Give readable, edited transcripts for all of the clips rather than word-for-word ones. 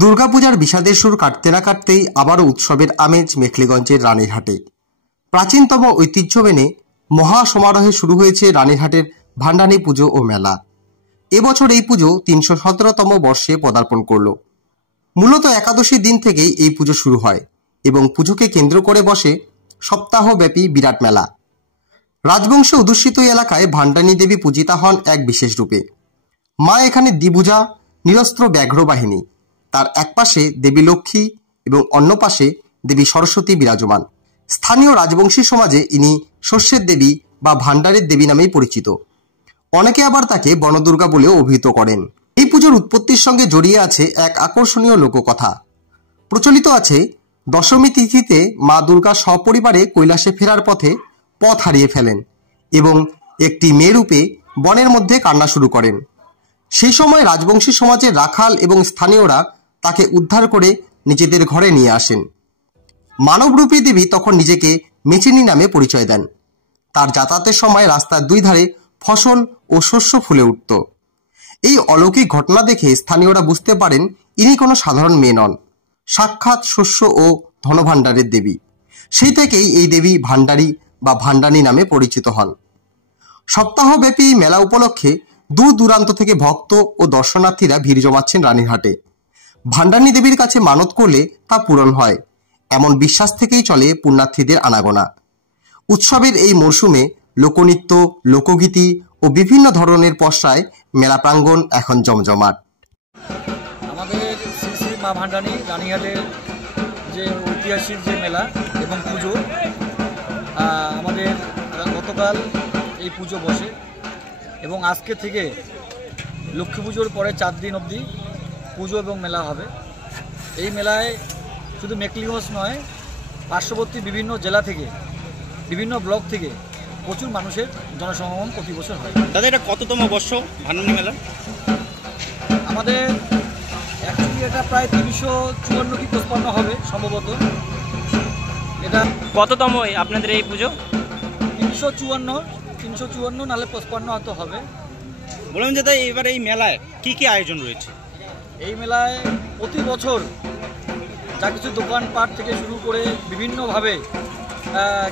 দুর্গাপূজার বিষাদের সুর কাটতে না কাটতেই আবারও উৎসবের আমেজ মেখলিগঞ্জের রানীরহাটে। প্রাচীনতম ঐতিহ্য মেনে মহা সমারোহে শুরু হয়েছে রানীরহাটের ভান্ডানী পুজো ও মেলা। এবছর এই পুজো ৩১৭তম বর্ষে পদার্পণ করল। মূলত একাদশীর দিন থেকেই এই পুজো শুরু হয় এবং পুজোকে কেন্দ্র করে বসে সপ্তাহব্যাপী বিরাট মেলা। রাজবংশে অধ্যুষিত এলাকায় ভান্ডানী দেবী পূজিতা হন এক বিশেষ রূপে। মা এখানে দ্বিভুজা নিরস্ত্র ব্যাঘ্র বাহিনী, তার এক পাশে দেবী লক্ষ্মী এবং অন্য পাশে দেবী সরস্বতী বিরাজমান। স্থানীয় রাজবংশী সমাজে ইনি শস্যের দেবী বা ভান্ডারের দেবী নামেই পরিচিত। অনেকে আবার তাকে বনদুর্গা বলেও অভিহিত করেন। এই পুজোর উৎপত্তির সঙ্গে জড়িয়ে আছে এক আকর্ষণীয় লোককথা। প্রচলিত আছে, দশমী তিথিতে মা দুর্গা সপরিবারে কৈলাসে ফেরার পথে পথ হারিয়ে ফেলেন এবং একটি মেয়েরূপে বনের মধ্যে কান্না শুরু করেন। সেই সময় রাজবংশী সমাজের রাখাল এবং স্থানীয়রা তাকে উদ্ধার করে নিজেদের ঘরে নিয়ে আসেন। মানবরূপী দেবী তখন নিজেকে মেচিনি নামে পরিচয় দেন। তার যাতায়াতের সময় রাস্তার দুই ধারে ফসল ও শস্য ফুলে উঠত। এই অলৌকিক ঘটনা দেখে স্থানীয়রা বুঝতে পারেন ইনি কোনো সাধারণ মেয়ে নন, সাক্ষাৎ শস্য ও ধনভাণ্ডারের দেবী। সেই থেকেই এই দেবী ভান্ডারী বা ভান্ডানী নামে পরিচিত হন। সপ্তাহব্যাপী মেলা উপলক্ষে দূর দূরান্ত থেকে ভক্ত ও দর্শনার্থীরা ভিড় জমাচ্ছেন রানীরহাটে। ভান্ডানী দেবীর কাছে মানত করলে তা পূরণ হয়, এমন বিশ্বাস থেকেই চলে পুণ্যার্থীদের আনাগোনা। উৎসবের এই মরশুমে লোকনৃত্য, লোকগীতি ও বিভিন্ন ধরনের পসরায় মেলা প্রাঙ্গণ এখন জমজমাট। আমাদের শ্রী শ্রী মা ভান্ডানী রানীরহাটের যে ঐতিহাসিক যে মেলা এবং পুজো, আমাদের গতকাল এই পুজো বসে এবং আজকে থেকে লক্ষ্মী পুজোর পরে 4 দিন অবধি পুজো এবং মেলা হবে। এই মেলায় শুধু মেখলিগঞ্জ নয়, পার্শ্ববর্তী বিভিন্ন জেলা থেকে, বিভিন্ন ব্লক থেকে প্রচুর মানুষের জনসমাগম প্রতি বছর হয়। দাদা, এটা কততম বর্ষ ভান্ডানী মেলা? আমাদের অ্যাকচুয়ালি এটা প্রায় 354 কি 55 হবে সম্ভবত। এটা কততম আপনাদের এই পুজো? 354 নাহলে 55 হয়তো হবে। বললাম যে দাদা, এবার এই মেলায় কি কি আয়োজন রয়েছে? এই মেলায় প্রতি বছর যা কিছু দোকানপাট থেকে শুরু করে বিভিন্নভাবে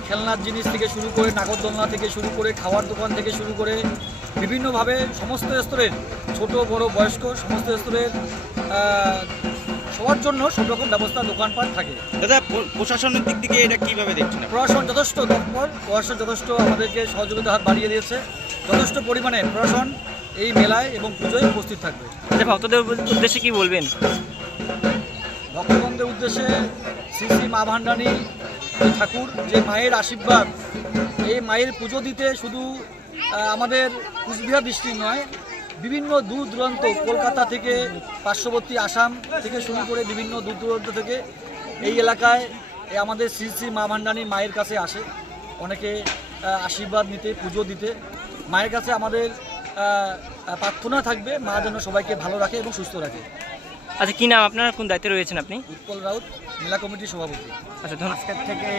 খেলনার জিনিস থেকে শুরু করে, নাগরদোলনা থেকে শুরু করে, খাওয়ার দোকান থেকে শুরু করে বিভিন্নভাবে সমস্ত স্তরের ছোট বড় বয়স্ক সমস্ত স্তরের সবার জন্য সব রকম ব্যবস্থা দোকানপাট থাকে। দাদা, প্রশাসনের দিক থেকে এটা কিভাবে দেখছেন? প্রশাসন যথেষ্ট তৎপর, প্রশাসন যথেষ্ট আমাদেরকে সহযোগিতা হাত বাড়িয়ে দিয়েছে। যথেষ্ট পরিমাণে প্রশাসন এই মেলায় এবং পুজোয় উপস্থিত থাকবে। ভক্তদের উদ্দেশ্যে কি বলবেন? ভক্তগণদের উদ্দেশ্যে শ্রী শ্রী মা ভান্ডানী ঠাকুর যে মায়ের আশীর্বাদ, এই মায়ের পুজো দিতে শুধু আমাদের কুচবিহার ডিস্ট্রিক্ট নয়, বিভিন্ন দূর দূরান্ত, কলকাতা থেকে পার্শ্ববর্তী আসাম থেকে শুরু করে বিভিন্ন দূর দূরান্ত থেকে এই এলাকায় আমাদের শ্রী শ্রী মা ভান্ডানী মায়ের কাছে আসে। অনেকে আশীর্বাদ নিতে, পুজো দিতে। মায়ের কাছে আমাদের প্রার্থনা থাকবে মা যেন সবাইকে ভালো রাখে এবং সুস্থ রাখে। আচ্ছা, কি নাম আপনার? কোন দায়িত্বে রয়েছেন আপনি? উৎপল রাউত, মেলা কমিটির সভাপতি। আচ্ছা, আজকের থেকে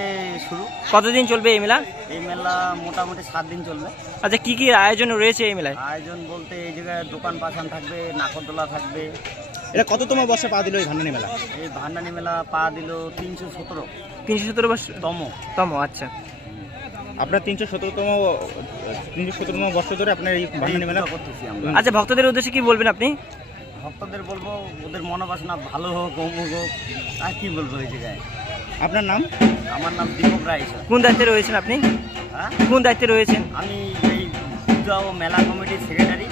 শুরু। কতদিন চলবে এই মেলা? এই মেলা মোটামুটি 7 দিন চলবে। আচ্ছা, কি কি আয়োজন রয়েছে এই মেলায়? আয়োজন বলতে এই জায়গায় দোকান পাশান থাকবে, নাকরদোলা থাকবে। এটা কততম বর্ষে পা দিল এই ভান্ডানী মেলা? এই ভান্ডানী মেলা পা দিল 317 বর্ষ তম। আচ্ছা, আপনার 317তম বর্ষ ধরে আপনার এই ভান্ডানী মেলা করতেছি আমরা। আচ্ছা, ভক্তদের উদ্দেশ্যে কি বলবেন আপনি? ভক্তদের বলবো ওদের মনোবাসনা ভালো হোক, অমুক হোক, আর কি বলবো এই জায়গায়। আপনার নাম? আমার নাম দীপক রায়। কোন দায়িত্বে রয়েছেন আপনি? হ্যাঁ, কোন দায়িত্বে রয়েছেন? আমি এই পূজা ও মেলা কমিটির সেক্রেটারি।